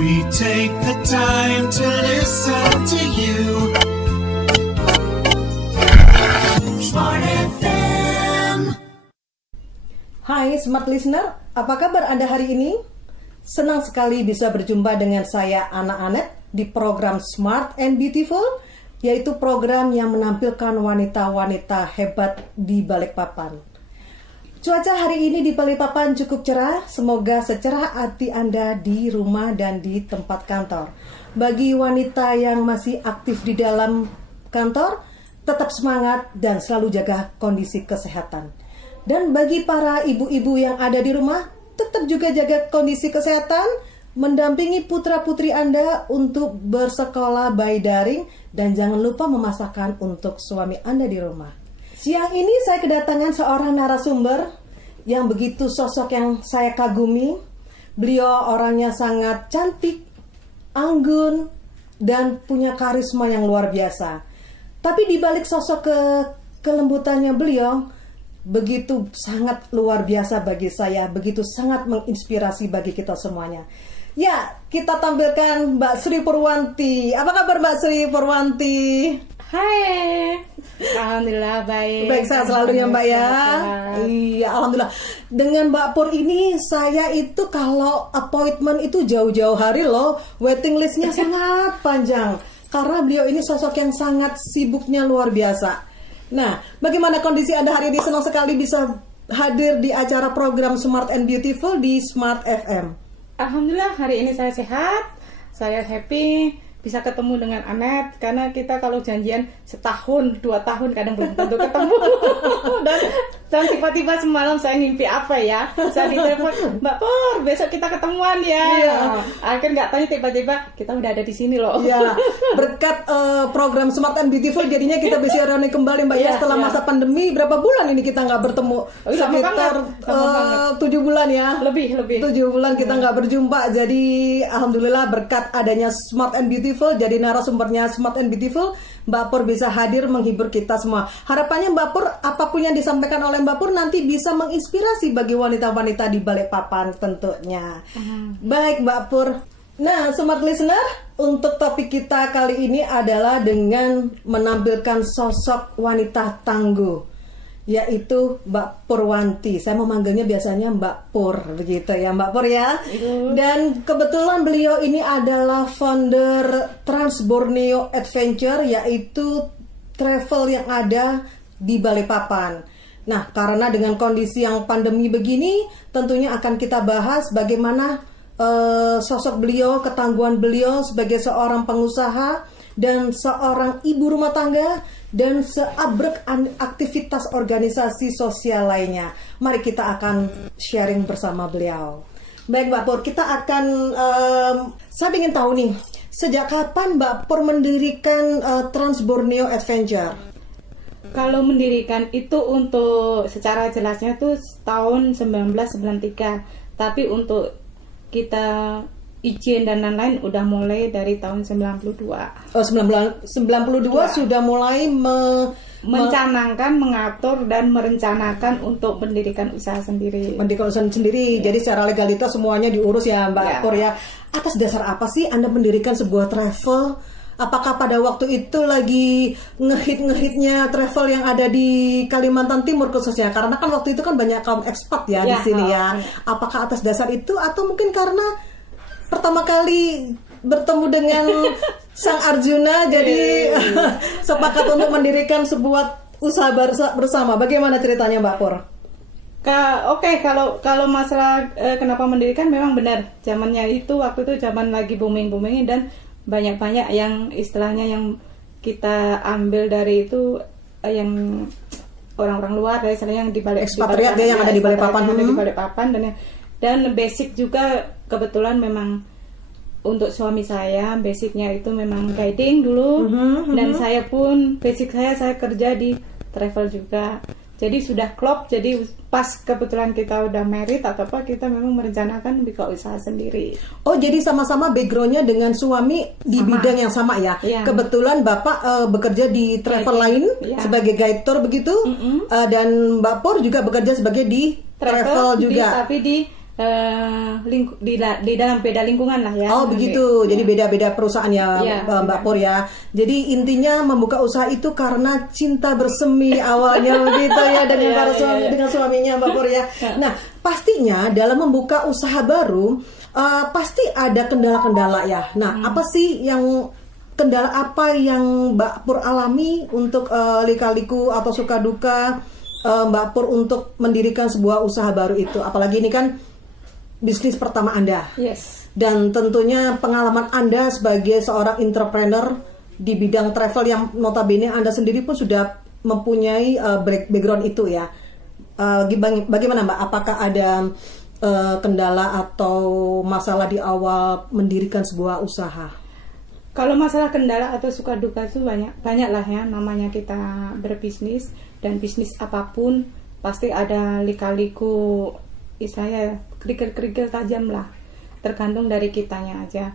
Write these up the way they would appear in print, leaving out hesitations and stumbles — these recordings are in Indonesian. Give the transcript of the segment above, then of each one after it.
We take the time to listen to you. Smart FM. Hai Smart Listener, apa kabar Anda hari ini? Senang sekali bisa berjumpa dengan saya Ana Anet di program Smart and Beautiful, yaitu program yang menampilkan wanita-wanita hebat di Balikpapan. Cuaca hari ini di Balikpapan cukup cerah, semoga secerah hati Anda di rumah dan di tempat kantor. Bagi wanita yang masih aktif di dalam kantor, tetap semangat dan selalu jaga kondisi kesehatan. Dan bagi para ibu-ibu yang ada di rumah, tetap juga jaga kondisi kesehatan, mendampingi putra-putri Anda untuk bersekolah by daring, dan jangan lupa memasakkan untuk suami Anda di rumah. Siang ini saya kedatangan seorang narasumber yang begitu sosok yang saya kagumi. Beliau orangnya sangat cantik, anggun, dan punya karisma yang luar biasa. Tapi di balik sosok kelembutannya beliau, begitu sangat luar biasa bagi saya, begitu sangat menginspirasi bagi kita semuanya. Ya, kita tampilkan Mbak Sri Purwanti. Apa kabar Mbak Sri Purwanti? Hai, alhamdulillah baik. Baik, sehat selalu ya Mbak ya. Iya, alhamdulillah. Dengan Mbak Pur ini saya itu kalau appointment itu jauh-jauh hari loh, waiting listnya sangat panjang. Karena beliau ini sosok yang sangat sibuknya luar biasa. Nah, bagaimana kondisi Anda hari ini? Senang sekali bisa hadir di acara program Smart and Beautiful di Smart FM. Alhamdulillah hari ini saya sehat, saya happy bisa ketemu dengan Anet, karena kita kalau janjian setahun, 2 tahun kadang belum tentu ketemu. dan tiba-tiba semalam saya ngimpi apa ya, saya ditelepon, Mbak Pur besok kita ketemuan ya. Iya. Akhirnya nggak tahu tiba-tiba kita udah ada di sini loh. Iya. Berkat program Smart and Beautiful jadinya kita bisa reuni kembali Mbak ya, setelah masa pandemi. Berapa bulan ini kita nggak bertemu? Sekitar 7 bulan ya. Lebih 7 bulan kita nggak berjumpa. Jadi alhamdulillah berkat adanya Smart and Beautiful, jadi narasumbernya Smart and Beautiful, Mbak Pur bisa hadir menghibur kita semua. Harapannya Mbak Pur, apapun yang disampaikan oleh Mbak Pur nanti bisa menginspirasi bagi wanita-wanita di Balikpapan tentunya. Baik Mbak Pur. Nah, Smart Listener, untuk topik kita kali ini adalah dengan menampilkan sosok wanita tangguh, yaitu Mbak Purwanti. Saya memanggilnya biasanya Mbak Pur, begitu ya Mbak Pur ya. Dan kebetulan beliau ini adalah founder Trans Borneo Adventure, yaitu travel yang ada di Balikpapan. Nah, karena dengan kondisi yang pandemi begini, tentunya akan kita bahas bagaimana sosok beliau, ketangguhan beliau sebagai seorang pengusaha dan seorang ibu rumah tangga, dan seabrek aktivitas organisasi sosial lainnya. Mari kita akan sharing bersama beliau. Baik Mbak Pur, kita akan saya ingin tahu nih, sejak kapan Mbak Pur mendirikan Trans Borneo Adventure? Kalau mendirikan itu untuk secara jelasnya tuh tahun 1993, tapi untuk kita izin dan lain-lain udah mulai dari tahun 92. Oh, 92 sudah mulai mencanangkan, mengatur dan merencanakan untuk mendirikan usaha sendiri. Mendirikan usaha sendiri. Jadi secara legalitas semuanya diurus ya Mbak Pur ya. Atas dasar apa sih Anda mendirikan sebuah travel? Apakah pada waktu itu lagi ngehit-ngehitnya travel yang ada di Kalimantan Timur khususnya? Karena kan waktu itu kan banyak kaum ekspat ya di sini ya. Apakah atas dasar itu atau mungkin karena pertama kali bertemu dengan Sang Arjuna jadi sepakat untuk mendirikan sebuah usaha bersama? Bagaimana ceritanya Mbak Pur? Oke, kalau masalah kenapa mendirikan, memang benar zamannya itu, waktu itu zaman lagi booming dan banyak yang istilahnya yang kita ambil dari itu yang orang-orang luar, dari sana yang di balik ekspatriat yang ada di Balikpapan, dan basic juga kebetulan memang untuk suami saya basicnya itu memang guiding dulu, dan saya pun basic saya kerja di travel juga. Jadi sudah klop, jadi pas kebetulan kita udah married atau apa, kita memang merencanakan buka usaha sendiri. Oh, jadi sama-sama backgroundnya dengan suami di bidang yang sama ya? Iya. Kebetulan Bapak bekerja di travel lain sebagai guide tour begitu, dan Mbak Pur juga bekerja sebagai di travel juga. Tapi di di dalam beda lingkungan lah ya. Oh begitu, jadi beda-beda perusahaan ya, Iya, Mbak Pur ya. Jadi intinya membuka usaha itu karena cinta bersemi awalnya begitu ya dengan dengan suaminya Mbak Pur ya. Nah pastinya dalam membuka usaha baru pasti ada kendala-kendala ya. Nah apa sih kendala apa yang Mbak Pur alami untuk lika-liku atau suka duka Mbak Pur untuk mendirikan sebuah usaha baru itu? Apalagi ini kan bisnis pertama Anda. Yes. Dan tentunya pengalaman Anda sebagai seorang entrepreneur di bidang travel yang notabene Anda sendiri pun sudah mempunyai background itu ya. Bagaimana Mbak? Apakah ada kendala atau masalah di awal mendirikan sebuah usaha? Kalau masalah kendala atau suka duka itu banyak lah ya, namanya kita berbisnis, dan bisnis apapun pasti ada lika-liku, istilahnya kerikil-kerikil tajam lah, tergantung dari kitanya aja.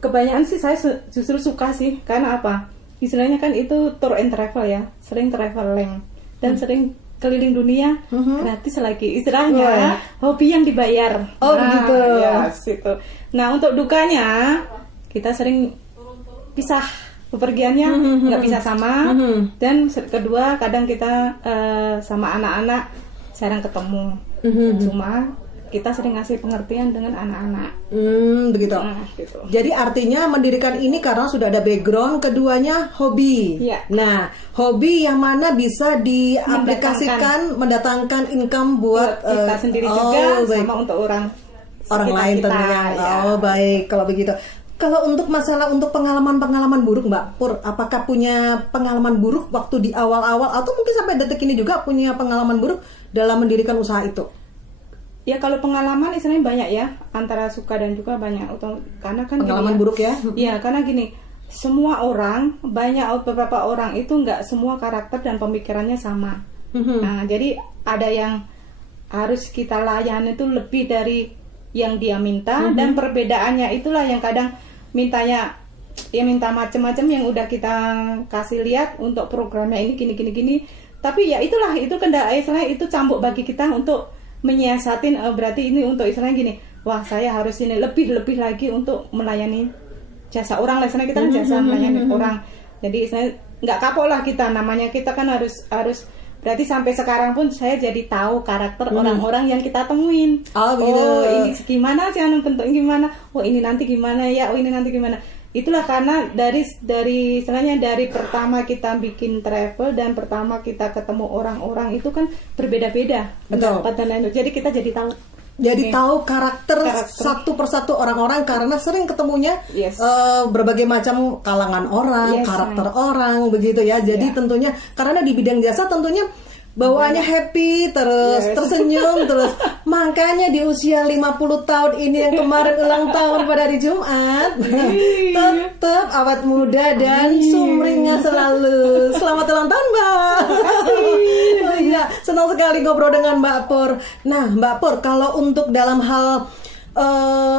Kebanyakan sih saya justru suka sih, karena apa? Istilahnya kan itu tour and travel ya, sering traveling dan sering keliling dunia gratis lagi, istilahnya hobi yang dibayar. Oh begitu. Yes, itu. Nah untuk dukanya kita sering pisah, bepergiannya nggak bisa sama, dan kedua kadang kita sama anak-anak jarang ketemu. Cuma kita sering ngasih pengertian dengan anak-anak. Begitu. Gitu. Jadi artinya mendirikan ini karena sudah ada background, keduanya hobi. Iya. Nah, hobi yang mana bisa diaplikasikan mendatangkan income buat kita sendiri juga, baik. sama untuk orang lain kita, tentunya. ya. Oh baik, kalau begitu. Kalau untuk pengalaman-pengalaman buruk Mbak Pur, apakah punya pengalaman buruk waktu di awal-awal atau mungkin sampai detik ini juga punya pengalaman buruk dalam mendirikan usaha itu? Ya kalau pengalaman istilahnya banyak ya, antara suka dan juga banyak. Karena kan pengalaman gini, buruk ya? Iya, karena gini, semua orang, beberapa orang itu nggak semua karakter dan pemikirannya sama. Nah, jadi ada yang harus kita layani itu lebih dari yang dia minta, dan perbedaannya itulah yang kadang minta macam-macam yang udah kita kasih lihat untuk programnya ini gini. Tapi ya itulah, itu kendala, istilahnya itu cambuk bagi kita untuk menyiasatin, berarti ini untuk istilahnya gini, wah saya harus ini lebih lagi untuk melayani jasa orang lah, istilahnya kita kan jasa melayani orang. Jadi istilahnya nggak kapok lah kita, namanya kita kan harus berarti sampai sekarang pun saya jadi tahu karakter orang-orang yang kita temuin. Oh, begitu. Oh ini gimana sih bentuknya gimana? Oh ini nanti gimana ya? Oh ini nanti gimana? Itulah karena dari istilahnya dari pertama kita bikin travel dan pertama kita ketemu orang-orang itu kan berbeda-beda. Betul. Jadi kita jadi tahu. Jadi tahu karakter satu persatu orang-orang karena sering ketemunya berbagai macam kalangan orang, karakter orang begitu ya. Jadi tentunya karena di bidang jasa tentunya bawaannya happy terus tersenyum terus. Makanya di usia 50 tahun ini yang kemarin ulang tahun pada hari Jumat tetap awet muda dan sumringah selalu. Selamat ulang tahun Mbak. Oh iya, senang sekali ngobrol dengan Mbak Pur. Nah Mbak Pur, kalau untuk dalam hal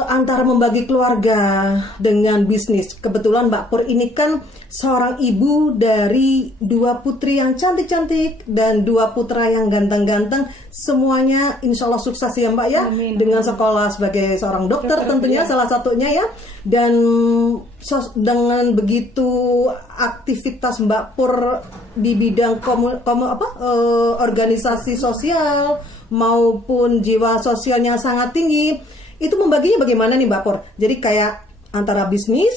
antara membagi keluarga dengan bisnis, kebetulan Mbak Pur ini kan seorang ibu dari 2 putri yang cantik-cantik dan 2 putra yang ganteng-ganteng, semuanya insya Allah sukses ya Mbak ya. Amin. Dengan sekolah sebagai seorang dokter tentunya salah satunya ya, dan dengan begitu aktivitas Mbak Pur di bidang organisasi sosial maupun jiwa sosialnya sangat tinggi. Itu membaginya bagaimana nih Mbak Pur? Jadi kayak antara bisnis,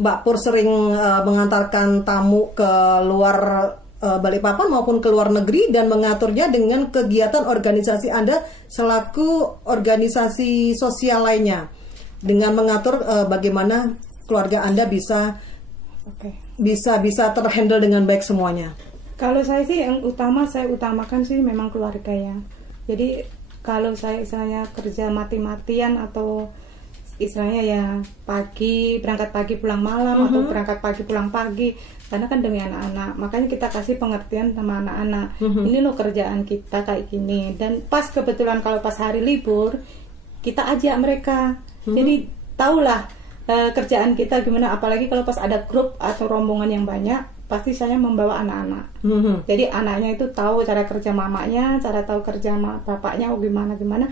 Mbak Pur sering mengantarkan tamu ke luar Balikpapan maupun ke luar negeri dan mengaturnya dengan kegiatan organisasi Anda selaku organisasi sosial lainnya, dengan mengatur bagaimana keluarga Anda bisa terhandle dengan baik semuanya. Kalau saya sih yang saya utamakan sih memang keluarga ya. Jadi kalau saya istilahnya kerja mati-matian atau istilahnya ya berangkat pagi pulang malam atau berangkat pagi pulang pagi, karena kan demi anak-anak, makanya kita kasih pengertian sama anak-anak. Ini loh kerjaan kita kayak gini, dan pas kebetulan kalau pas hari libur kita ajak mereka, jadi tahulah kerjaan kita gimana. Apalagi kalau pas ada grup atau rombongan yang banyak, pasti saya membawa anak-anak. Jadi anaknya itu tahu cara kerja mamanya, cara tahu kerja bapaknya, gimana.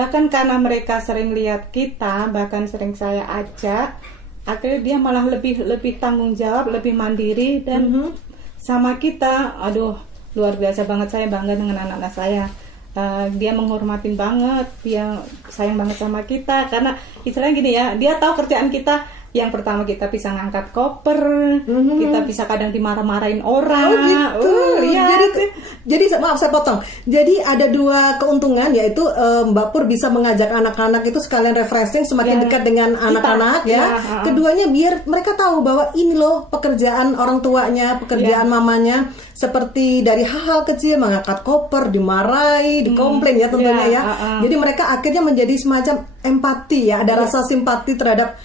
bahkan karena mereka sering lihat kita, bahkan sering saya ajak, akhirnya dia malah lebih tanggung jawab, lebih mandiri dan sama kita. Aduh, luar biasa banget, saya bangga dengan anak-anak saya. Dia menghormatin banget, dia sayang banget sama kita karena istilahnya gini ya, dia tahu kerjaan kita. Yang pertama kita bisa ngangkat koper, kita bisa kadang dimarah-marahin orang. Oh gitu. Lihat. Jadi maaf saya potong. Jadi ada dua keuntungan, yaitu Mbak Pur bisa mengajak anak-anak itu sekalian refreshing, semakin dekat dengan anak-anak ya. Keduanya biar mereka tahu bahwa ini loh pekerjaan orang tuanya, pekerjaan mamanya, seperti dari hal-hal kecil mengangkat koper, dimarahi, dikomplain ya tentunya ya. Jadi mereka akhirnya menjadi semacam empati ya, ada rasa simpati terhadap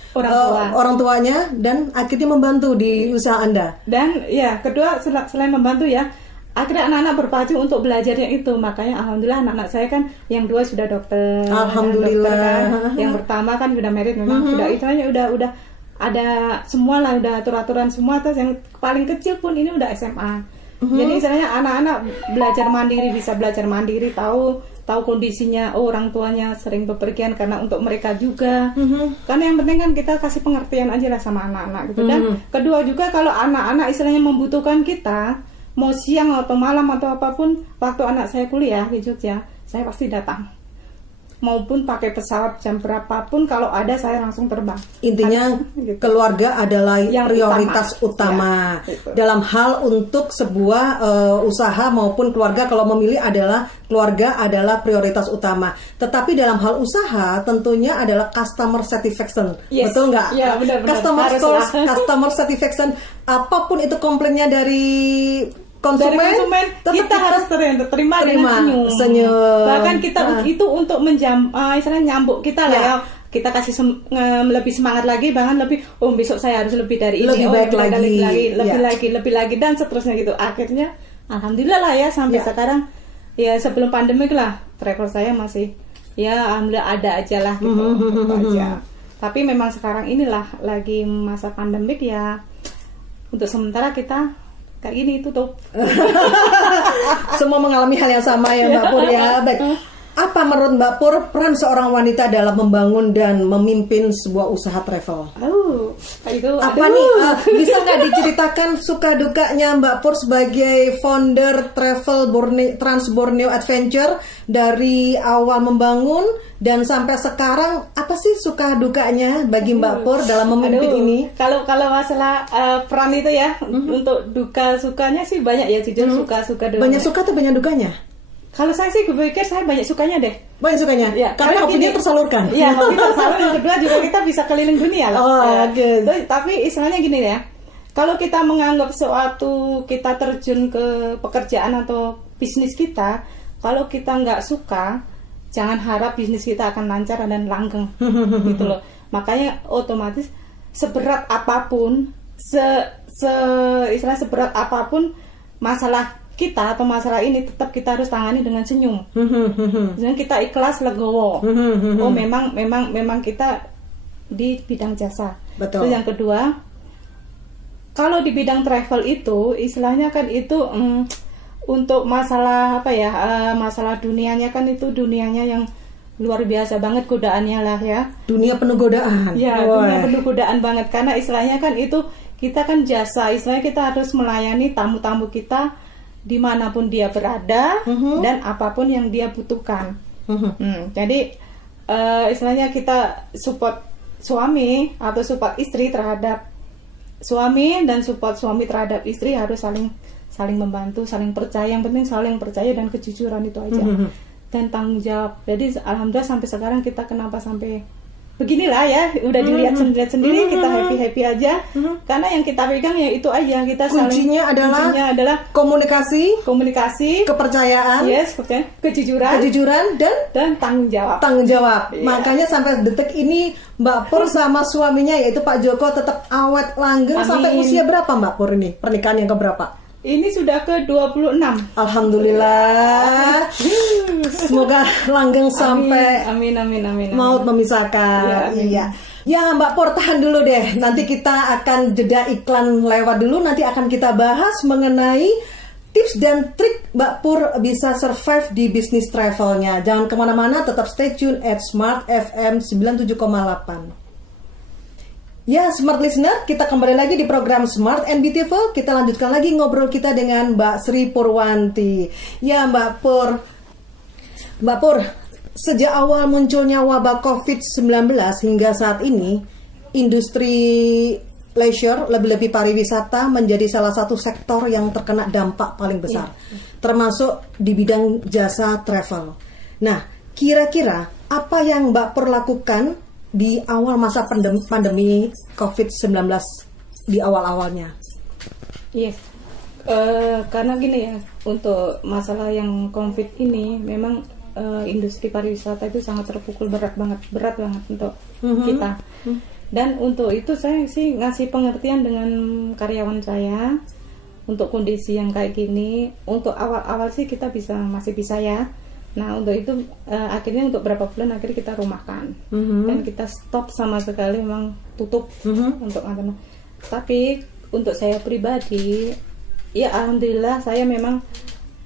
orang tuanya dan akhirnya membantu di usaha Anda. Dan ya kedua selain membantu ya, akhirnya anak-anak berpacu untuk belajar yang itu. Makanya alhamdulillah anak-anak saya kan yang dua sudah dokter. Alhamdulillah. Dokter kan. Yang pertama kan sudah married, memang sudah istilahnya udah ada semua lah, udah aturan semua. Terus yang paling kecil pun ini udah SMA. Jadi istilahnya anak-anak belajar mandiri, bisa belajar mandiri, tahu kondisinya. Oh, orang tuanya sering bepergian karena untuk mereka juga. Karena yang penting kan kita kasih pengertian aja lah sama anak-anak gitu. Dan kedua juga kalau anak-anak istilahnya membutuhkan kita, mau siang atau malam atau apapun, waktu anak saya kuliah di Jogja, saya pasti datang. Maupun pakai pesawat jam berapapun, kalau ada saya langsung terbang. Intinya gitu. Keluarga adalah yang prioritas utama ya, gitu. Dalam hal untuk sebuah usaha maupun keluarga. Kalau memilih adalah keluarga adalah prioritas utama. Tetapi dalam hal usaha tentunya adalah customer satisfaction. Yes. Betul nggak? Ya, benar. Customer satisfaction. Apapun itu komplainnya dari konsumen kita harus terima dengan senyum. Bahkan kita itu untuk istilahnya nyambuk kita lah ya. Kita kasih lebih semangat lagi, bahkan lebih besok saya harus lebih dari ini, lebih baik lebih lagi dan seterusnya gitu. Akhirnya alhamdulillah lah ya sampai sekarang ya, sebelum pandemik lah travel saya masih ya alhamdulillah ada aja lah gitu. Aja. Tapi memang sekarang inilah lagi masa pandemik ya, untuk sementara kita kayak gini tutup. Semua mengalami hal yang sama ya Mbak Pur ya. Baik. Apa menurut Mbak Pur peran seorang wanita dalam membangun dan memimpin sebuah usaha travel? Apa nih? Bisa nggak diceritakan suka dukanya Mbak Pur sebagai founder Travel Trans Borneo Adventure dari awal membangun dan sampai sekarang, apa sih suka dukanya bagi Mbak Pur dalam memimpin ini? Kalau masalah peran itu ya, untuk duka sukanya sih banyak ya, jujur suka banyak suka atau banyak dukanya? Kalau saya sih gue pikir saya banyak sukanya deh. Banyak sukanya? Ya, karena hobinya tersalurkan. Iya, hobi tersalur. Yang kedua juga kita bisa keliling dunia loh. Tapi istilahnya gini ya, kalau kita menganggap suatu kita terjun ke pekerjaan atau bisnis kita, kalau kita nggak suka, jangan harap bisnis kita akan lancar dan langgeng gitu loh. Makanya otomatis seberat apapun, istilah seberat apapun masalah kita atau masalah ini, tetap kita harus tangani dengan senyum. Dengan kita ikhlas, legowo. Oh memang kita di bidang jasa. Betul. Terus yang kedua, kalau di bidang travel itu istilahnya kan itu untuk masalah apa ya, masalah dunianya kan itu dunianya yang luar biasa banget godaannya lah ya. Dunia penuh godaan. Ya, dunia penuh godaan banget, karena istilahnya kan itu kita kan jasa, istilahnya kita harus melayani tamu-tamu kita dimanapun dia berada dan apapun yang dia butuhkan. Jadi istilahnya kita support suami atau support istri terhadap suami, dan support suami terhadap istri harus saling membantu, saling percaya. Yang penting saling percaya dan kejujuran itu aja. Dan tanggung jawab. Jadi alhamdulillah sampai sekarang kita kenapa sampai beginilah ya, udah dilihat sendiri, kita happy aja. Karena yang kita pegang ya itu aja, kita kuncinya adalah komunikasi, kepercayaan, kejujuran dan tanggung jawab. Makanya sampai detik ini Mbak Pur sama suaminya yaitu Pak Joko tetap awet langgeng. Sampai usia berapa Mbak Pur ini? Pernikahan yang keberapa? Ini sudah ke-26. Alhamdulillah. Semoga langgeng sampai amin. maut memisahkan. Iya. Ya Mbak Pur, tahan dulu deh. Nanti kita akan jeda iklan lewat dulu. Nanti akan kita bahas mengenai tips dan trik Mbak Pur bisa survive di bisnis travelnya. Jangan kemana-mana, tetap stay tune at Smart FM 97,8. Ya, Smart Listener, kita kembali lagi di program Smart and Beautiful. Kita lanjutkan lagi ngobrol kita dengan Mbak Sri Purwanti. Ya, Mbak Pur, sejak awal munculnya wabah COVID-19 hingga saat ini, industri leisure, lebih-lebih pariwisata menjadi salah satu sektor yang terkena dampak paling besar, termasuk di bidang jasa travel. Nah, kira-kira apa yang Mbak Pur lakukan di awal masa pandemi COVID-19 di awal-awalnya? Yes, karena gini ya, untuk masalah yang COVID ini memang industri pariwisata itu sangat terpukul berat banget untuk kita. Dan untuk itu saya sih ngasih pengertian dengan karyawan saya untuk kondisi yang kayak gini. Untuk awal-awal sih kita masih bisa ya. Nah untuk itu akhirnya untuk berapa bulan akhirnya kita rumahkan dan kita stop sama sekali, memang tutup untuk anak. Tapi untuk saya pribadi, ya alhamdulillah saya memang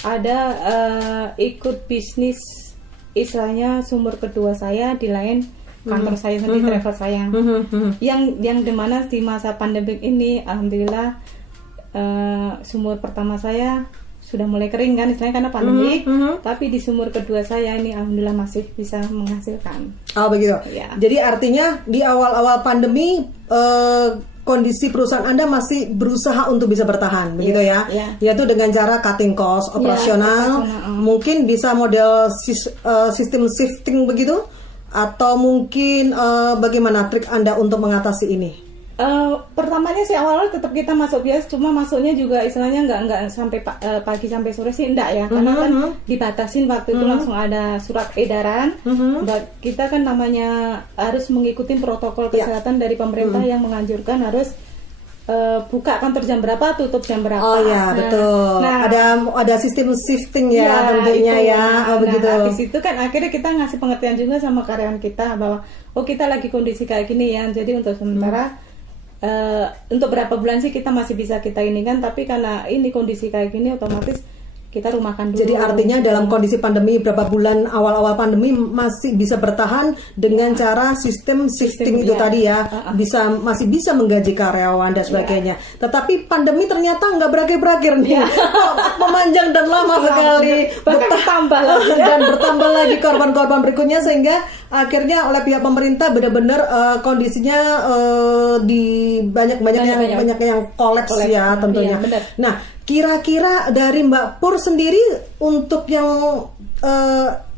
ada ikut bisnis, istilahnya sumber kedua saya di lain kantor saya sendiri, travel saya, yang dimana di masa pandemi ini alhamdulillah sumur pertama saya sudah mulai kering kan istilahnya karena pandemi, tapi di sumur kedua saya ini alhamdulillah masih bisa menghasilkan. Oh begitu. Ya. Jadi artinya di awal-awal pandemi kondisi perusahaan Anda masih berusaha untuk bisa bertahan, begitu ya? Yaitu dengan cara cutting cost, operasional, mungkin bisa model sistem shifting begitu. Atau mungkin bagaimana trik Anda untuk mengatasi ini? Pertamanya sih awal tetap kita masuk biasa, cuma masuknya juga istilahnya nggak sampai pagi sampai sore sih enggak ya, karena kan dibatasin waktu itu langsung ada surat edaran. Kita kan namanya harus mengikuti protokol kesehatan dari pemerintah yang menganjurkan harus buka kantor jam berapa, tutup jam berapa. Oh ya, betul. Nah, ada sistem shifting ya tentunya ya. Begitu. Habis itu kan akhirnya kita ngasih pengertian juga sama karyawan kita bahwa kita lagi kondisi kayak gini ya. Jadi untuk sementara untuk berapa bulan sih kita masih bisa kita ini kan, tapi karena ini kondisi kayak gini otomatis kita rumahkan dulu. Jadi artinya dalam kondisi pandemi berapa bulan awal-awal pandemi masih bisa bertahan dengan cara sistem shifting itu tadi ya, masih bisa menggaji karyawan dan sebagainya. Tetapi pandemi ternyata nggak berakhir-berakhir nih, memanjang dan lama sekali, bertambah lagi dan bertambah lagi korban-korban berikutnya, sehingga akhirnya oleh pihak pemerintah benar-benar kondisinya di banyak yang kolaps ya tentunya. Nah, kira-kira dari Mbak Pur sendiri untuk yang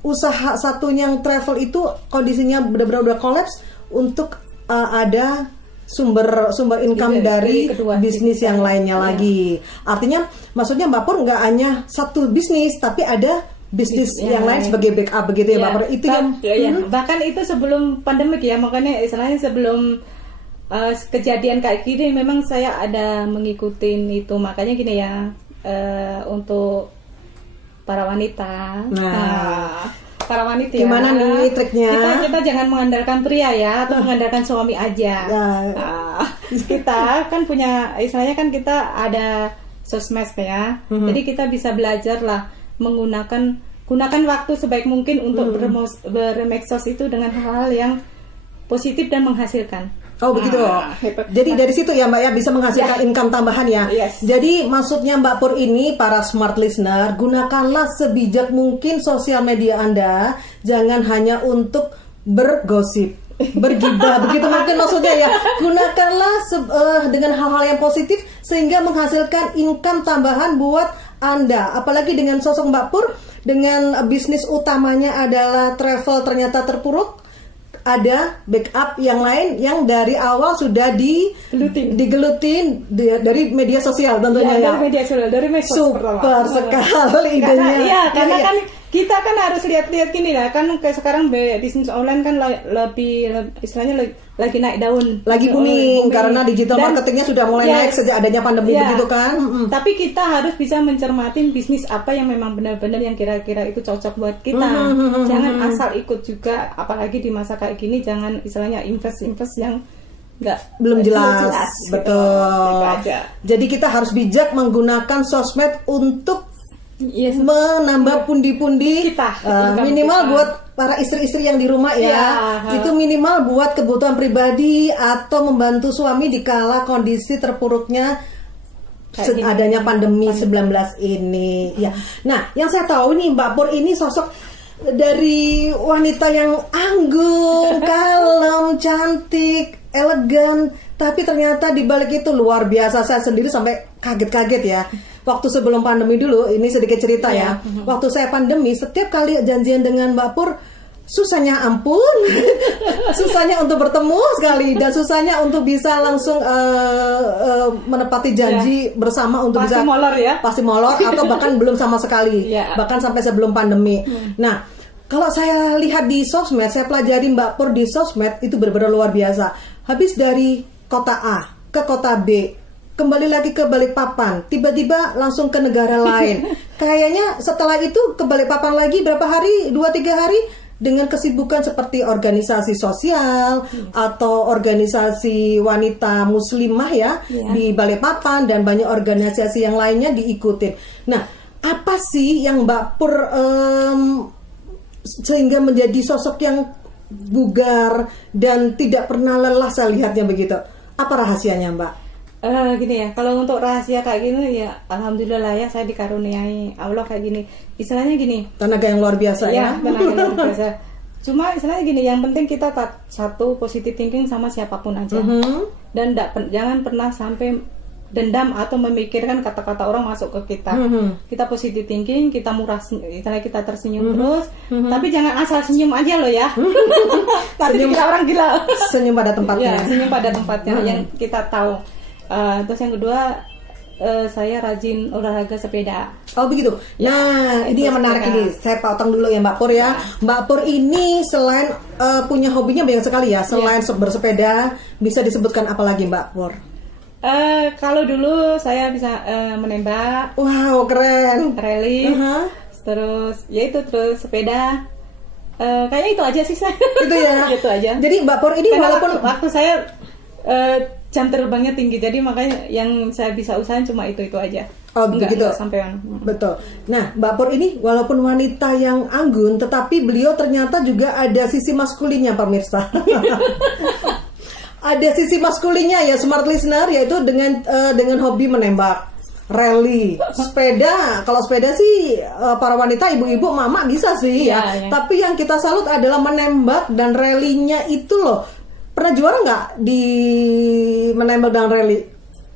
usaha satunya yang travel itu kondisinya benar-benar udah kolaps, untuk ada sumber income dari bisnis yang lainnya lagi. Artinya maksudnya Mbak Pur nggak hanya satu bisnis, tapi ada bisnis yang lain sebagai backup begitu ya Mbak Pur. Itu bahkan itu sebelum pandemik ya, makanya istilahnya sebelum kejadian kayak gini memang saya ada mengikuti itu, makanya gini ya, untuk para wanita. Para wanita gimana nih triknya? Kita jangan mengandalkan pria ya, atau mengandalkan suami aja. Kita kan punya, istilahnya kan kita ada sosmed ya, jadi kita bisa belajar lah gunakan waktu sebaik mungkin untuk bermedsos itu dengan hal-hal yang positif dan menghasilkan. Oh begitu. Jadi dari situ ya Mbak ya bisa menghasilkan income tambahan ya. Jadi maksudnya Mbak Pur ini, para smart listener, gunakanlah sebijak mungkin sosial media Anda, jangan hanya untuk bergosip, bergibah begitu mungkin maksudnya ya. Gunakanlah dengan hal-hal yang positif sehingga menghasilkan income tambahan buat Anda. Apalagi dengan sosok Mbak Pur, dengan bisnis utamanya adalah travel ternyata terpuruk, ada backup yang lain yang dari awal sudah digelutin dari media sosial tentunya ya. Dari media sosial, dari medsos. Super sekali idenya. Karena kan kita kan harus lihat-lihat gini lah, kan kayak sekarang bisnis online kan lebih istilahnya lagi naik daun, lagi booming karena digital marketingnya sudah mulai naik sejak adanya pandemi begitu kan. Tapi kita harus bisa mencermati bisnis apa yang memang benar-benar yang kira-kira itu cocok buat kita. Jangan asal ikut juga, apalagi di masa kayak gini, jangan istilahnya invest yang belum jelas. gitu. Betul. Itu aja. Jadi kita harus bijak menggunakan sosmed untuk Yes. menambah pundi-pundi Kita, minimal kita. buat para istri-istri yang di rumah ya. Iya. Itu minimal buat kebutuhan pribadi atau membantu suami dikala kondisi terpuruknya Kayak gini. adanya pandemi 19 ini ya. Nah, yang saya tahu nih Mbak Pur ini sosok dari wanita yang anggun, kalem, cantik, elegan, tapi ternyata di balik itu luar biasa. Saya sendiri sampai kaget-kaget ya. Waktu sebelum pandemi dulu, ini sedikit cerita ya. Waktu saya pandemi, setiap kali janjian dengan Mbak Pur, susahnya ampun, susahnya untuk bertemu sekali, dan susahnya untuk bisa langsung menepati janji bersama untuk Pasti bisa molor ya. pasti molor atau bahkan belum sama sekali, Iya. bahkan sampai sebelum pandemi. Nah, kalau saya lihat di sosmed, saya pelajari Mbak Pur di sosmed itu benar-benar luar biasa. Habis dari kota A ke kota B, kembali lagi ke Balikpapan, tiba-tiba langsung ke negara lain. Kayaknya setelah itu ke Balikpapan lagi berapa hari, 2-3 hari, dengan kesibukan seperti organisasi sosial atau organisasi wanita muslimah ya di Balikpapan, dan banyak organisasi yang lainnya diikutin. Nah, apa sih yang Mbak Pur sehingga menjadi sosok yang bugar dan tidak pernah lelah, saya lihatnya begitu? Apa rahasianya Mbak? Gini ya, kalau untuk rahasia kayak gini ya, alhamdulillah lah ya, saya dikaruniai Allah kayak gini. Istilahnya gini, Tenaga yang luar biasa ya. tenaga luar biasa. Cuma istilahnya gini, yang penting kita satu positive thinking sama siapapun aja, dan jangan pernah sampai dendam atau memikirkan kata-kata orang masuk ke kita. Kita positive thinking, kita murah, istilahnya kita tersenyum terus, tapi jangan asal senyum aja loh ya. Nanti dikira orang gila. Senyum pada tempatnya. Ya, senyum pada tempatnya yang kita tahu. Terus yang kedua, saya rajin olahraga sepeda. Oh begitu. Nah, ini yang menarik sepeda. ini. Saya potong dulu ya Mbak Pur ya. Mbak Pur ini selain punya hobinya banyak sekali ya. Selain bersepeda, bisa disebutkan apa lagi Mbak Pur? Kalau dulu saya bisa menembak, Wow, keren. rally, Uh-huh. terus terus sepeda. Kayaknya itu aja sih saya. Itu ya. Itu aja. Jadi Mbak Pur ini Karena walaupun waktu saya jam terbangnya tinggi, jadi makanya yang saya bisa usahain cuma itu aja. Oh, begitu. Enggak sampean. Betul. Nah, Mbak Pur ini walaupun wanita yang anggun, tetapi beliau ternyata juga ada sisi maskulinnya, pemirsa. Ada sisi maskulinnya ya, smart listener, yaitu dengan hobi menembak, rally, sepeda. Kalau sepeda sih para wanita, ibu-ibu, mama bisa sih ya. Iya. Tapi yang kita salut adalah menembak dan rally-nya itu loh. Pernah juara nggak di menembak dan rally?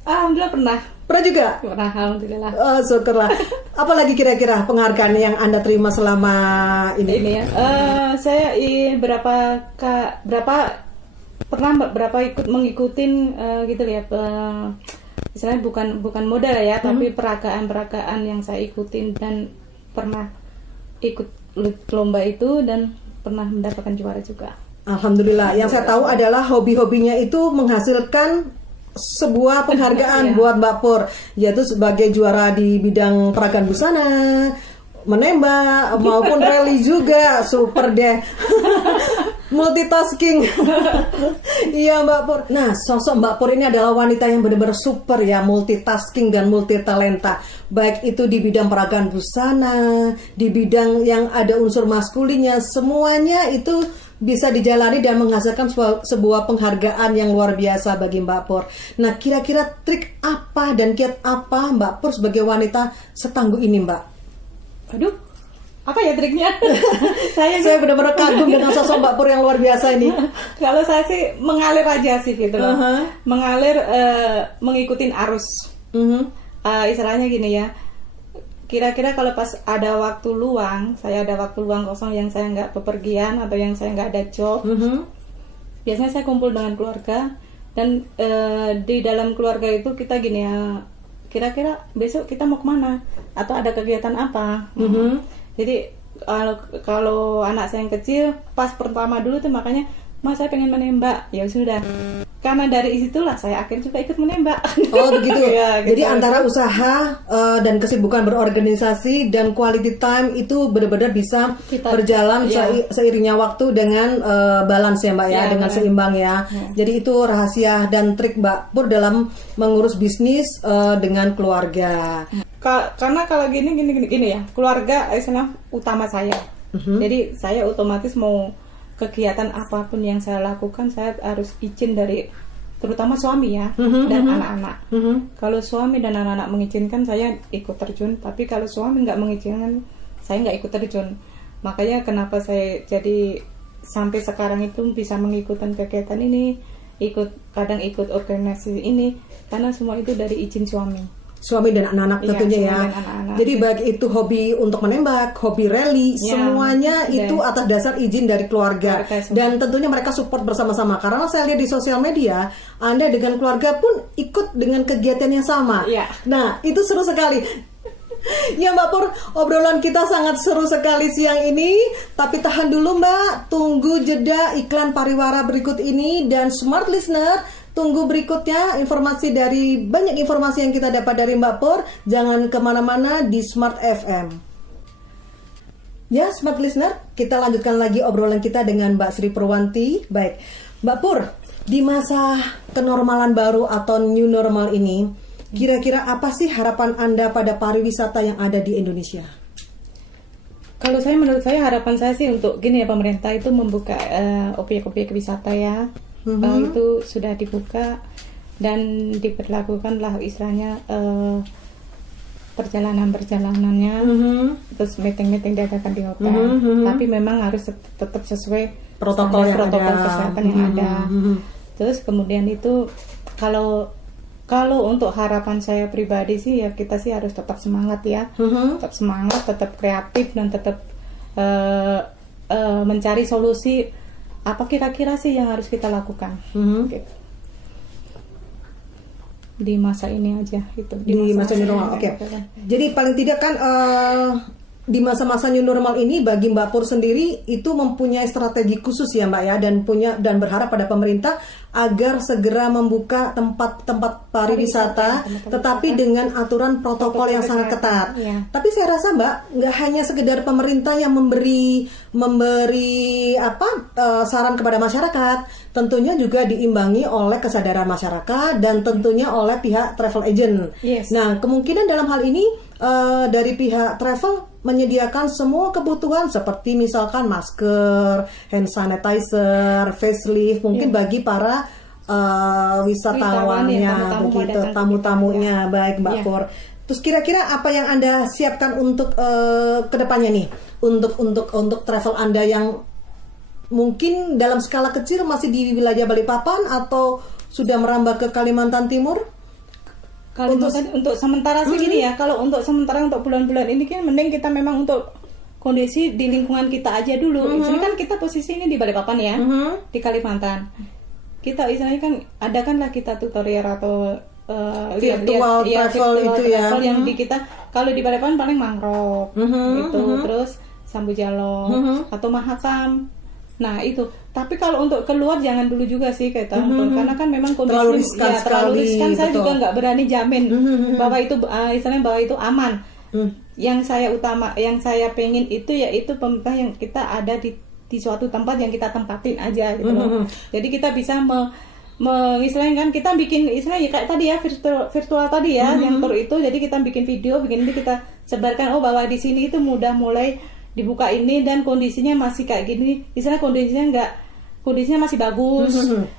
Alhamdulillah pernah. Pernah juga? Pernah, alhamdulillah. Oh, syukurlah. Apalagi kira-kira penghargaan yang Anda terima selama ini? Ini ya, saya berapa ikut mengikutin gitu ya, misalnya bukan modal ya, tapi peragaan yang saya ikutin, dan pernah ikut lomba itu dan pernah mendapatkan juara juga. Alhamdulillah. Yang saya tahu adalah hobi-hobinya itu menghasilkan sebuah penghargaan buat Mbak Pur, yaitu sebagai juara di bidang peragaan busana, menembak maupun rally juga. Super deh. Multitasking. Iya Mbak Pur. Nah, sosok Mbak Pur ini adalah wanita yang benar-benar super ya, multitasking dan multitalenta. Baik itu di bidang peragaan busana, di bidang yang ada unsur maskulinnya, semuanya itu bisa dijalani dan menghasilkan sebuah penghargaan yang luar biasa bagi Mbak Pur. Nah, kira-kira trik apa dan kiat apa Mbak Pur sebagai wanita setangguh ini Mbak? Aduh, apa ya triknya? Saya benar-benar kagum dengan sosok Mbak Pur yang luar biasa ini. Kalau saya sih mengalir aja sih gitu loh. Mengalir, mengikutin arus. Istilahnya gini ya. Kira-kira kalau pas ada waktu luang, saya ada waktu luang kosong yang saya nggak bepergian atau yang saya nggak ada job, biasanya saya kumpul dengan keluarga, dan di dalam keluarga itu kita gini ya, kira-kira besok kita mau kemana atau ada kegiatan apa. Jadi kalau anak saya yang kecil, pas pertama dulu tuh makanya Mas saya pengen menembak, ya sudah. Karena dari situlah saya akhirnya juga ikut menembak. Oh begitu. Ya, gitu. Jadi antara usaha dan kesibukan berorganisasi dan quality time itu benar-benar bisa berjalan seiringnya waktu dengan balance ya Mbak ya, dengan seimbang ya. Jadi itu rahasia dan trik Mbak Pur dalam mengurus bisnis dengan keluarga. Karena kalau gini ya, keluarga adalah utama saya. Jadi saya otomatis mau kegiatan apapun yang saya lakukan saya harus izin dari terutama suami ya dan anak-anak. Kalau suami dan anak-anak mengizinkan saya ikut terjun, tapi kalau suami nggak mengizinkan saya nggak ikut terjun. Makanya kenapa saya jadi sampai sekarang itu bisa mengikuti kegiatan ini, kadang ikut organisasi ini karena semua itu dari izin suami dan anak-anak tentunya ya. Jadi baik itu hobi untuk menembak, hobi rally, semuanya itu atas dasar izin dari keluarga. Dan tentunya mereka support bersama-sama. Karena saya lihat di sosial media, Anda dengan keluarga pun ikut dengan kegiatan yang sama. Nah, itu seru sekali. Ya Mbak Pur, obrolan kita sangat seru sekali siang ini. Tapi tahan dulu Mbak, tunggu jeda iklan pariwara berikut ini. Dan smart listener, tunggu berikutnya banyak informasi yang kita dapat dari Mbak Pur. Jangan kemana-mana di Smart FM. Ya Smart Listener, kita lanjutkan lagi obrolan kita dengan Mbak Sri Purwanti. Baik, Mbak Pur, di masa kenormalan baru atau new normal ini, kira-kira apa sih harapan Anda pada pariwisata yang ada di Indonesia? Kalau menurut saya harapan saya sih untuk gini ya, pemerintah itu membuka objek-objek wisata ya. Itu sudah dibuka dan diberlakukanlah istilahnya perjalanannya, terus meeting diadakan di hotel, tapi memang harus tetap sesuai protokol kesehatan yang ada. Terus kemudian itu kalau untuk harapan saya pribadi sih ya kita sih harus tetap semangat ya, tetap semangat, tetap kreatif dan tetap mencari solusi. Apa kira-kira sih yang harus kita lakukan gitu. Di masa ini aja itu di masa new normal. Oke. Jadi paling tidak kan di masa-masa new normal ini bagi Mbak Pur sendiri itu mempunyai strategi khusus ya Mbak ya, dan berharap pada pemerintah agar segera membuka tempat pariwisata tetapi dengan aturan protokol yang sangat ketat. Tapi saya rasa Mbak, nggak hanya sekedar pemerintah yang memberi saran kepada masyarakat, tentunya juga diimbangi oleh kesadaran masyarakat dan tentunya oleh pihak travel agent. Nah, kemungkinan dalam hal ini dari pihak travel menyediakan semua kebutuhan seperti misalkan masker, hand sanitizer, facelift, mungkin bagi para wisatawannya, begitu, tamu-tamunya. Baik Mbak Pur. Terus kira-kira apa yang Anda siapkan untuk kedepannya nih, untuk travel Anda yang mungkin dalam skala kecil masih di wilayah Balikpapan atau sudah merambah ke Kalimantan Timur? Untuk sementara sih gini ya, kalau untuk sementara untuk bulan-bulan ini kan mending kita memang untuk kondisi di lingkungan kita aja dulu. Ini kan kita posisi ini di Balikpapan ya, di Kalimantan. Kita istilahnya kan adakanlah kita tutorial atau virtual travel itu ya. Yang di kita kalau di Balikpapan paling mangrove gitu, terus Sambujalong atau Mahakam. Nah itu, tapi kalau untuk keluar jangan dulu juga sih kita karena kan memang kondisi terlalu riskan. Saya juga nggak berani jamin bahwa itu istilahnya bahwa itu aman. Yang saya pengen itu yaitu pemerintah yang kita ada di suatu tempat yang kita tempatin aja gitu loh. Jadi kita bisa istilahnya kan kita bikin istilahnya kayak tadi ya virtual tadi ya yang tour itu, jadi kita bikin video, ini kita sebarkan bahwa di sini itu mudah mulai dibuka ini dan kondisinya masih kayak gini, istilah kondisinya masih bagus,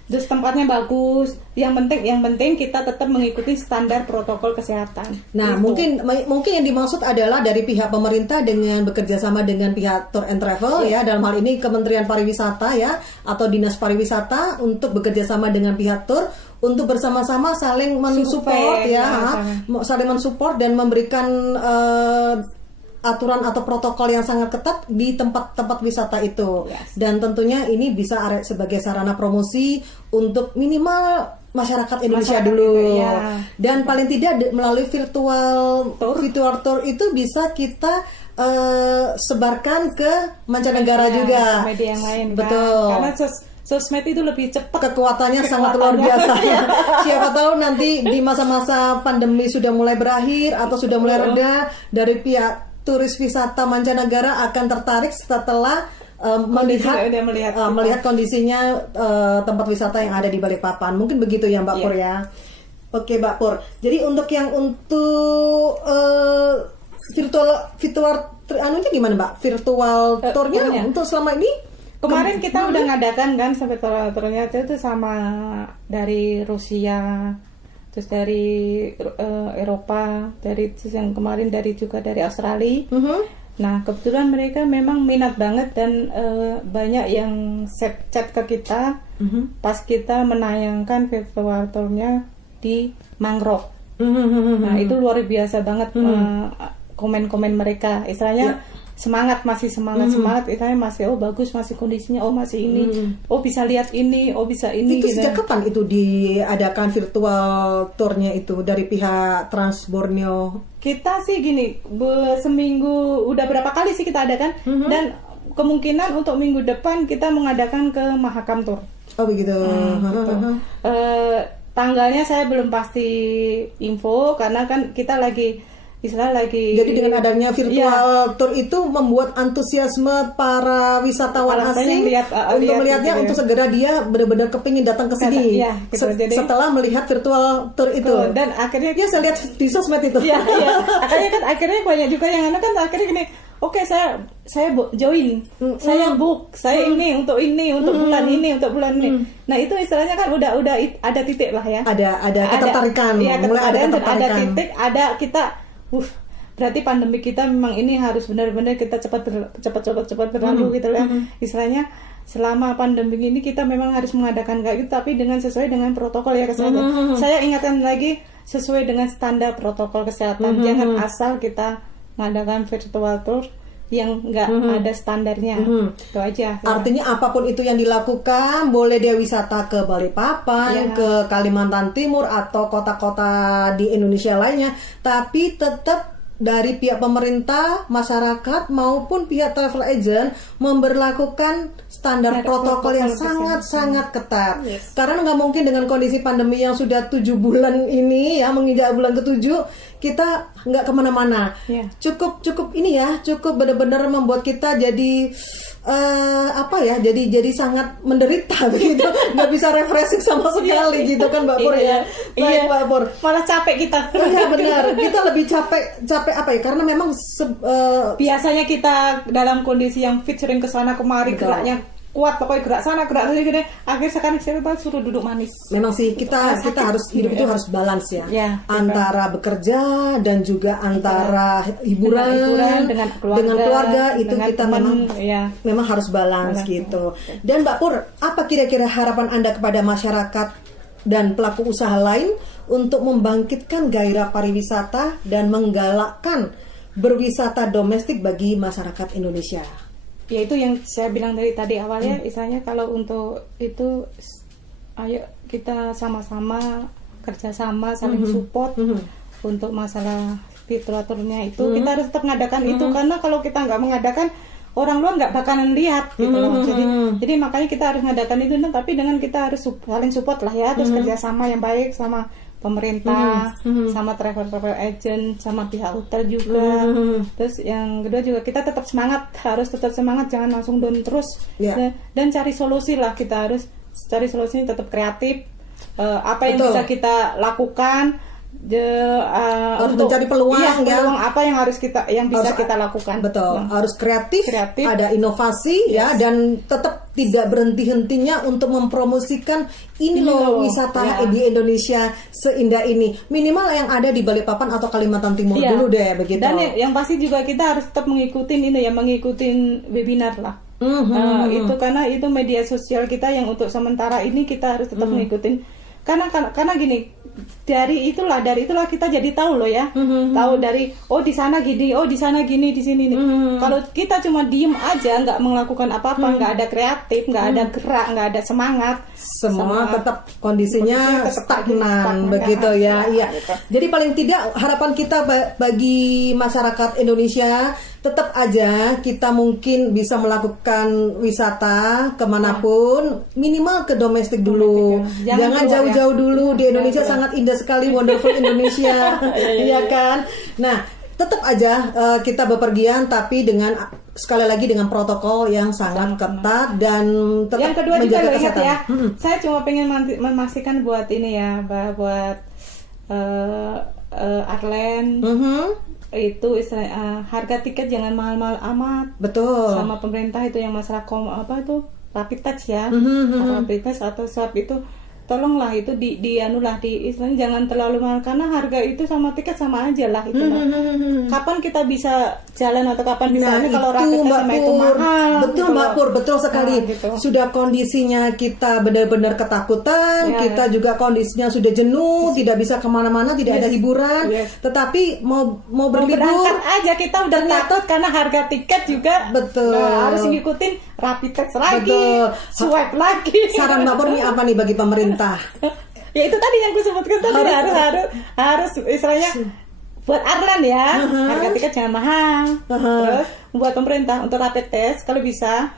terus tempatnya bagus. Yang penting kita tetap mengikuti standar protokol kesehatan. Nah, gitu. mungkin yang dimaksud adalah dari pihak pemerintah dengan bekerja sama dengan pihak tour and travel ya, dalam hal ini Kementerian Pariwisata ya atau Dinas Pariwisata untuk bekerja sama dengan pihak tour untuk bersama-sama saling mensupport saling mensupport dan memberikan aturan atau protokol yang sangat ketat di tempat-tempat wisata itu. Dan tentunya ini bisa sebagai sarana promosi untuk minimal masyarakat Indonesia dulu. Dan paling tidak melalui virtual tour itu bisa kita sebarkan ke mancanegara juga. Media yang lain. Betul. Karena sosmed itu lebih cepat. Kekuatannya sangat luar biasa. Siapa tahu nanti di masa-masa pandemi sudah mulai berakhir atau sudah mulai reda, dari pihak turis wisata mancanegara akan tertarik setelah melihat kondisinya tempat wisata yang ada di Balikpapan. Mungkin begitu ya Mbak Pur ya. Oke Mbak Pur. Jadi untuk virtual anunya gimana Mbak? Virtual tournya untuk selama ini? Kemarin kita udah ngadakan kan virtual tournya itu sama dari Rusia, terus dari Eropa, terus yang kemarin juga dari Australia. Nah kebetulan mereka memang minat banget dan banyak yang chat ke kita pas kita menayangkan virtual tournya di mangrove. Nah itu luar biasa banget komen-komen mereka, istilahnya masih semangat, istilahnya masih bagus, masih kondisinya, masih ini, bisa lihat ini, bisa ini. Itu gitu. sejak kapan itu diadakan virtual tournya itu dari pihak Trans Borneo? Kita sih gini, seminggu udah berapa kali sih kita adakan, dan kemungkinan untuk minggu depan kita mengadakan ke Mahakam Tour. Oh begitu. Gitu. Tanggalnya saya belum pasti info karena kan kita lagi. Jadi dengan adanya virtual tour itu membuat antusiasme para wisatawan asing untuk melihatnya, gitu, untuk segera dia benar-benar kepingin datang ke sini gitu. Setelah melihat virtual tour itu. Dan akhirnya saya lihat di sosmed itu. Akhirnya banyak juga yang akhirnya gini. Oke, saya join, saya book, saya ini untuk bulan ini, untuk bulan ini. Nah itu istilahnya kan udah ada titik lah ya. Ada ketertarikan, mulai ada ketertarikan. Ada titik, ada kita. Berarti pandemi kita memang ini harus benar-benar kita cepat berlalu gitu ya. Istilahnya selama pandemi ini kita memang harus mengadakan kayak gitu, tapi dengan sesuai dengan protokol ya kesehatan. Saya ingatkan lagi, sesuai dengan standar protokol kesehatan. Jangan asal kita mengadakan virtual tour yang nggak ada standarnya. Itu aja. Artinya apapun itu yang dilakukan, boleh dia wisata ke Balikpapan, ke Kalimantan Timur atau kota-kota di Indonesia lainnya, tapi tetap dari pihak pemerintah, masyarakat maupun pihak travel agent memberlakukan standar protokol yang sangat-sangat ketat. Karena nggak mungkin dengan kondisi pandemi yang sudah 7 bulan ini ya, menginjak bulan ke-7, kita nggak kemana-mana. Cukup benar-benar membuat kita jadi jadi sangat menderita begitu, nggak bisa refreshing sama sekali gitu kan Mbak Pur ya. Baik Mbak Pur, malah capek kita. Iya benar, kita lebih capek apa ya, karena memang biasanya kita dalam kondisi yang fit, sering kesana kemari, geraknya kuat, pokoknya gerak sana gerak sini gini. Akhir sekarang saya suruh duduk manis. Memang sih kita harus hidup itu harus balance ya, antara bekerja dan juga antara hiburan dengan keluarga itu kita memang harus balance gitu. Dan Mbak Pur, apa kira-kira harapan Anda kepada masyarakat dan pelaku usaha lain untuk membangkitkan gairah pariwisata dan menggalakkan berwisata domestik bagi masyarakat Indonesia? Ya itu yang saya bilang dari tadi awalnya, istilahnya kalau untuk itu ayo kita sama-sama kerjasama, saling support untuk masalah literaturnya itu kita harus tetap mengadakan itu, karena kalau kita nggak mengadakan, orang luar nggak bakalan lihat gitu loh. Jadi makanya kita harus mengadakan itu, tapi dengan kita harus saling support lah ya, terus kerjasama yang baik sama pemerintah, sama travel agent, sama pihak hotel juga. Terus yang kedua juga kita harus tetap semangat, jangan langsung down terus. Dan cari solusi lah, kita harus cari solusinya, tetap kreatif. Apa yang bisa kita lakukan, untuk mencari peluang, peluang apa yang bisa kita lakukan. Betul, harus kreatif, ada inovasi dan tetap tidak berhenti-hentinya untuk mempromosikan ini loh wisata di Indonesia seindah ini. Minimal yang ada di Balikpapan atau Kalimantan Timur dulu deh begitu. Dan yang pasti juga kita harus tetap mengikuti webinar lah. Itu karena itu media sosial kita yang untuk sementara ini kita harus tetap mengikuti. Karena gini, dari itulah kita jadi tahu loh ya, tahu dari di sana gini, di sana gini, di sini nih. Kalau kita cuma diem aja, nggak melakukan apa-apa, nggak ada kreatif, nggak ada gerak, nggak ada semangat, semua tetap kondisinya stagnan begitu ya. Iya. Jadi paling tidak harapan kita bagi masyarakat Indonesia, tetap aja kita mungkin bisa melakukan wisata kemanapun, minimal ke domestik dulu. Domestik, ya. Jangan keluar, jauh-jauh ya. dulu. Di Indonesia Jangan sangat indah sekali, wonderful Indonesia, iya kan? Nah, tetap aja kita bepergian, tapi dengan sekali lagi dengan protokol yang sangat ketat dan tetap Yang kedua juga menjaga lo ingat kesehatan. ya, saya cuma pengen memastikan buat ini ya, buat Arlen itu istilah harga tiket jangan mahal-mahal amat. Betul. Sama pemerintah itu yang masalah rapid test ya, rapid test atau swab itu tolonglah itu istilahnya jangan terlalu mahal karena harga itu sama tiket sama aja lah itu lah. Kapan kita bisa jalan atau kapan bisa ini kalau rapid test sama itu mahal. Betul gitu Mbak loh. Pur, betul sekali. Gitu. Sudah kondisinya kita benar-benar ketakutan, Ya. kita juga kondisinya sudah jenuh, tidak bisa kemana-mana, tidak ada hiburan. Yes. Tetapi mau berlibur, berangkat aja kita udah takut karena harga tiket juga Betul. harus ngikutin rapid test lagi, Betul. swab lagi. saran Mbak Pur ini apa nih bagi pemerintah? Ya itu tadi yang gue sebutkan tadi harus istilahnya buat Arlan ya, harga tiket jangan mahal. Terus buat pemerintah untuk rapid test kalau bisa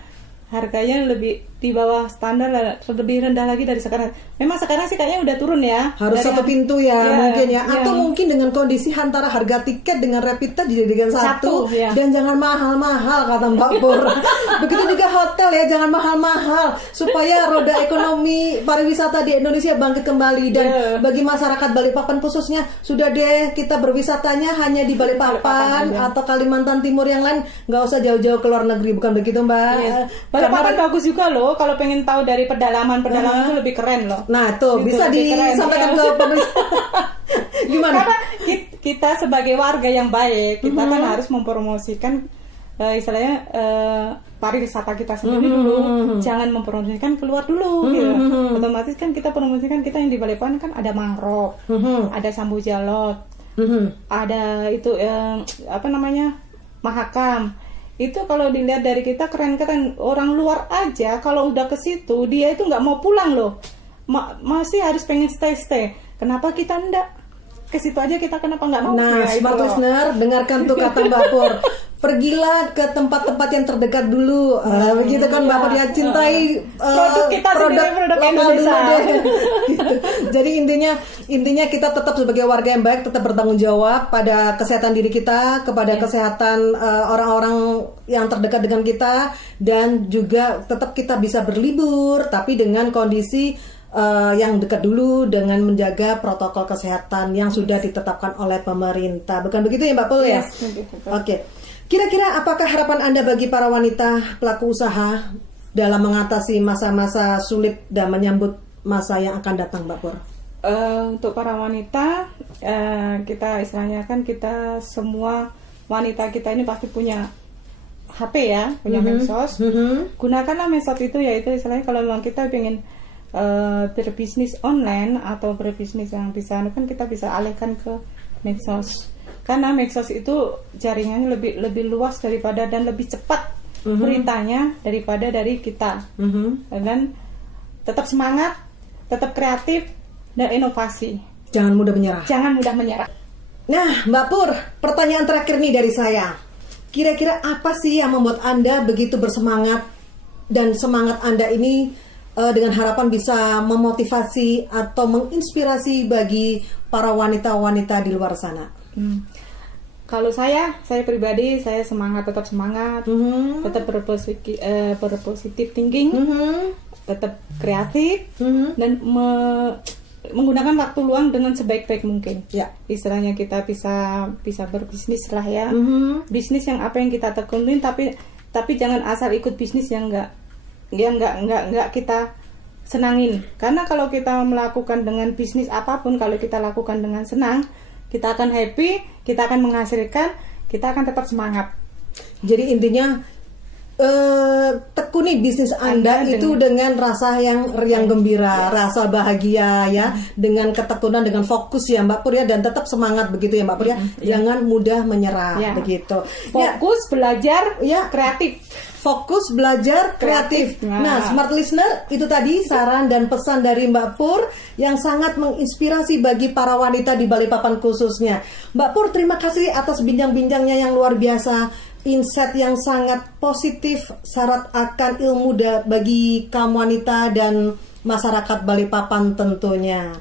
harganya lebih di bawah standar, lebih rendah lagi dari sekarang. Memang sekarang sih kayaknya udah turun ya. Harus Dari satu pintu ya, ya, mungkin ya. ya. Atau mungkin dengan kondisi antara harga tiket dengan rapid test dijadikan satu, ya. dan jangan mahal-mahal kata Mbak Pur. Begitu juga hotel ya, jangan mahal-mahal supaya roda ekonomi pariwisata di Indonesia bangkit kembali. Dan bagi masyarakat Balikpapan khususnya, sudah deh kita berwisatanya hanya di Balikpapan atau Kalimantan Timur yang lain, nggak usah jauh-jauh ke luar negeri, bukan begitu Mbak? Yes. Balikpapan bagus juga loh kalau pengen tahu dari pedalaman itu lebih keren loh. Nah tuh Gitu, bisa lebih keren, disampaikan ya. ke pemerintah. Gimana? Karena kita sebagai warga yang baik, kita kan harus mempromosikan istilahnya pariwisata kita sendiri dulu. Jangan mempromosikan keluar dulu gitu. Otomatis kan kita promosikan kita yang di Balikpapan kan ada mangrove, ada Sambu Jalot, ada itu Mahakam. Itu kalau dilihat dari kita keren-keren. Orang luar aja kalau udah ke situ dia itu nggak mau pulang loh, masih harus pengen stay. Kenapa kita enggak ke situ aja, kita kenapa nggak mau? Nah, Ya, itu smart loh. listener, dengarkan tuh kata Mbak Pur. Pergilah ke tempat-tempat yang terdekat dulu. Begitu kan Mbak Pur ya, cintai Produk kita sendiri, produk lokal Indonesia. dulu deh. Gitu. Jadi intinya kita tetap sebagai warga yang baik tetap bertanggung jawab pada kesehatan diri kita, kepada kesehatan orang-orang yang terdekat dengan kita, dan juga tetap kita bisa berlibur tapi dengan kondisi yang dekat dulu dengan menjaga protokol kesehatan yang sudah ditetapkan oleh pemerintah. Bukan begitu ya Mbak Pul ya? Yes, begitu. Oke. Kira-kira apakah harapan Anda bagi para wanita pelaku usaha dalam mengatasi masa-masa sulit dan menyambut masa yang akan datang, Mbak Pur? Untuk para wanita, kita istilahnya kan kita semua wanita kita ini pasti punya HP ya, punya medsos. Gunakanlah medsos itu, yaitu istilahnya kalau memang kita ingin berbisnis online atau berbisnis yang bisa, kan kita bisa alihkan ke medsos. Karena medsos itu jaringannya lebih luas daripada dan lebih cepat beritanya daripada dari kita. Dan tetap semangat, tetap kreatif dan inovasi. Jangan mudah menyerah. Jangan mudah menyerah. Nah, Mbak Pur, pertanyaan terakhir nih dari saya. Kira-kira apa sih yang membuat Anda begitu bersemangat, dan semangat Anda ini dengan harapan bisa memotivasi atau menginspirasi bagi para wanita-wanita di luar sana? Kalau saya pribadi, saya tetap semangat, tetap berpositif thinking, tetap kreatif, dan menggunakan waktu luang dengan sebaik-baik mungkin. Ya. Istilahnya kita bisa berbisnis lah ya, bisnis yang apa yang kita tekunin, tapi jangan asal ikut bisnis yang nggak kita senangin. Karena kalau kita melakukan dengan bisnis apapun, kalau kita lakukan dengan senang, kita akan happy, kita akan menghasilkan, kita akan tetap semangat. Jadi intinya tekuni bisnis Anda itu dengan rasa yang gembira, rasa bahagia ya, dengan ketekunan, dengan fokus ya Mbak Pur ya, dan tetap semangat begitu ya Mbak Pur ya. Jangan mudah menyerah begitu. Fokus belajar kreatif. Fokus belajar kreatif. Nah, smart listener, itu tadi saran dan pesan dari Mbak Pur yang sangat menginspirasi bagi para wanita di Balikpapan khususnya. Mbak Pur, terima kasih atas bincang-bincangnya yang luar biasa. insight yang sangat positif, syarat akan ilmu bagi kaum wanita dan masyarakat Balikpapan tentunya.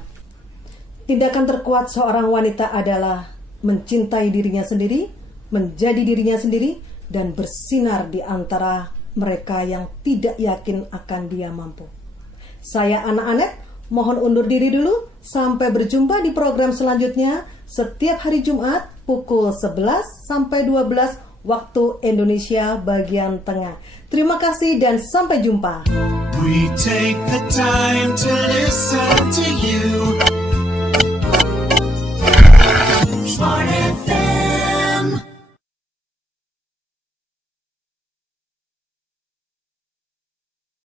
Tindakan terkuat seorang wanita adalah mencintai dirinya sendiri, menjadi dirinya sendiri, dan bersinar di antara mereka yang tidak yakin akan dia mampu. Saya Ana Anet, mohon undur diri dulu. Sampai berjumpa di program selanjutnya setiap hari Jumat pukul 11 sampai 12 waktu Indonesia bagian tengah. Terima kasih dan sampai jumpa. We take the time to listen to you.